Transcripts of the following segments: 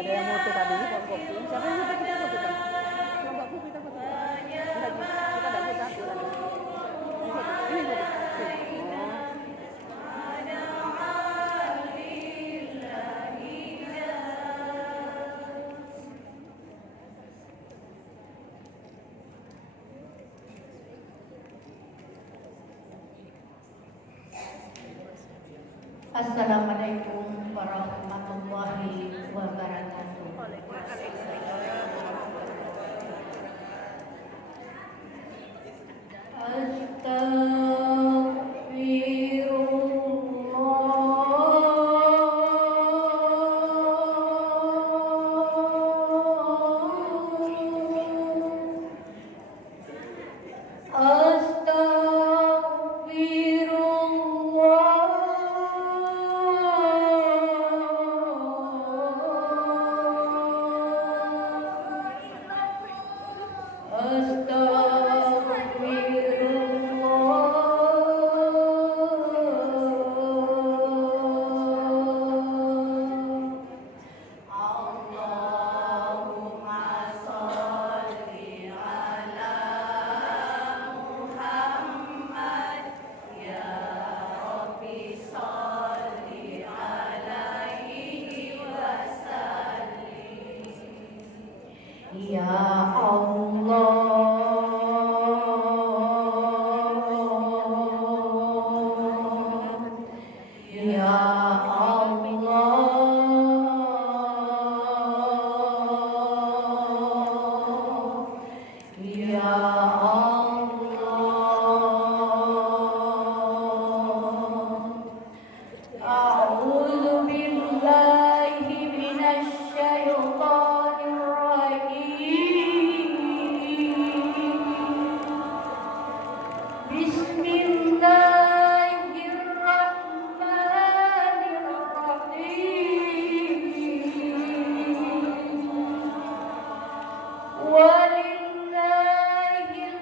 ada yang moto tadi buat kopi. Siapa yang moto kita fotokan? Yang buat kopi kita fotokan. Enggak, kita enggak foto aku tadi. Ini foto. Ini foto. Assalamualaikum warahmatullahi wabarakatuh. Ya Allah, Ya Allah, Ya Allah. A'udzu billahi minasy syaithanir rajim. Bismillahirrahmanirrahim. Walillahil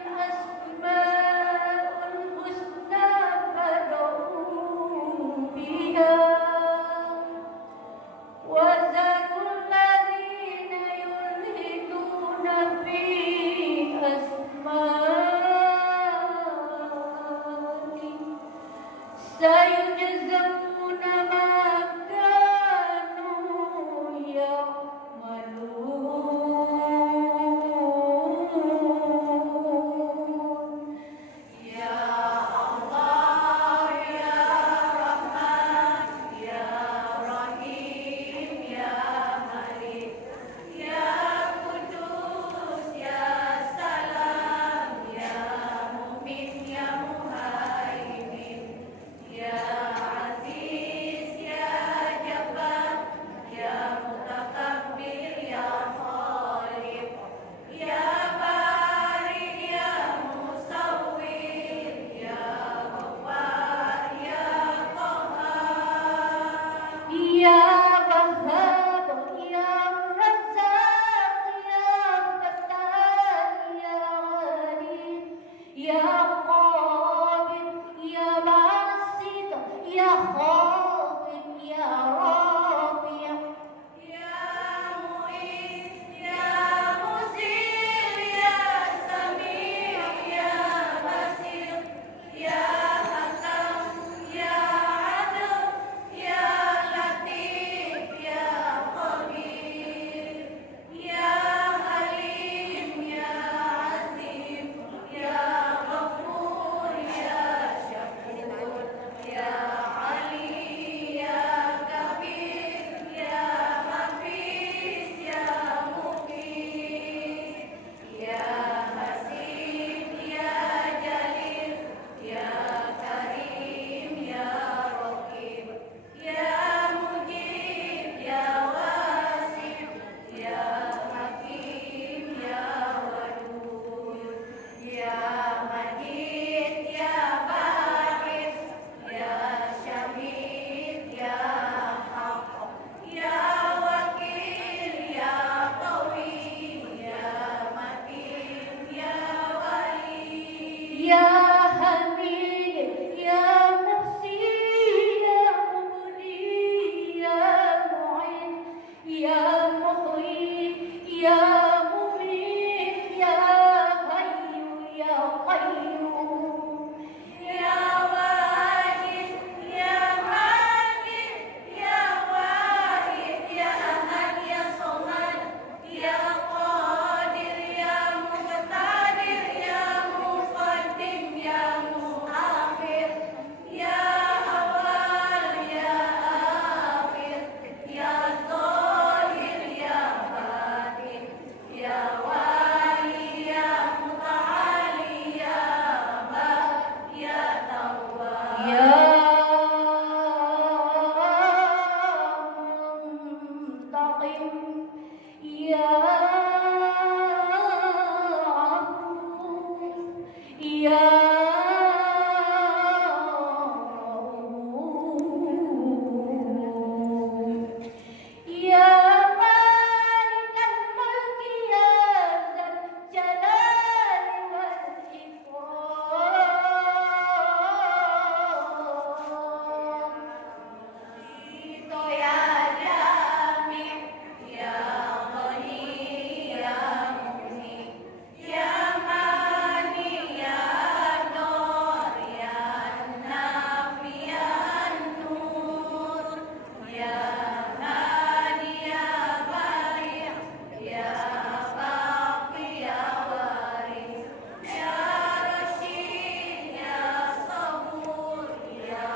Ya Ya Malikal Mulki Ya Dzal Jalali wal Ikram. Itu ya Jami, ya Ghani, ya Mughni, ya Mani, ya Nur, ya Nafi, ya Nur, ya Hadi, ya Bari, ya Baqi, ya Waris, ya Rashid, ya Sabur, ya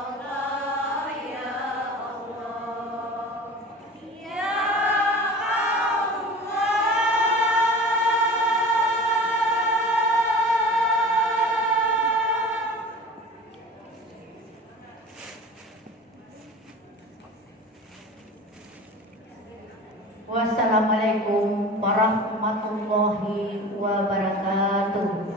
Allah, ya Allah, ya Allah. Wassalamualaikum warahmatullahi wabarakatuh.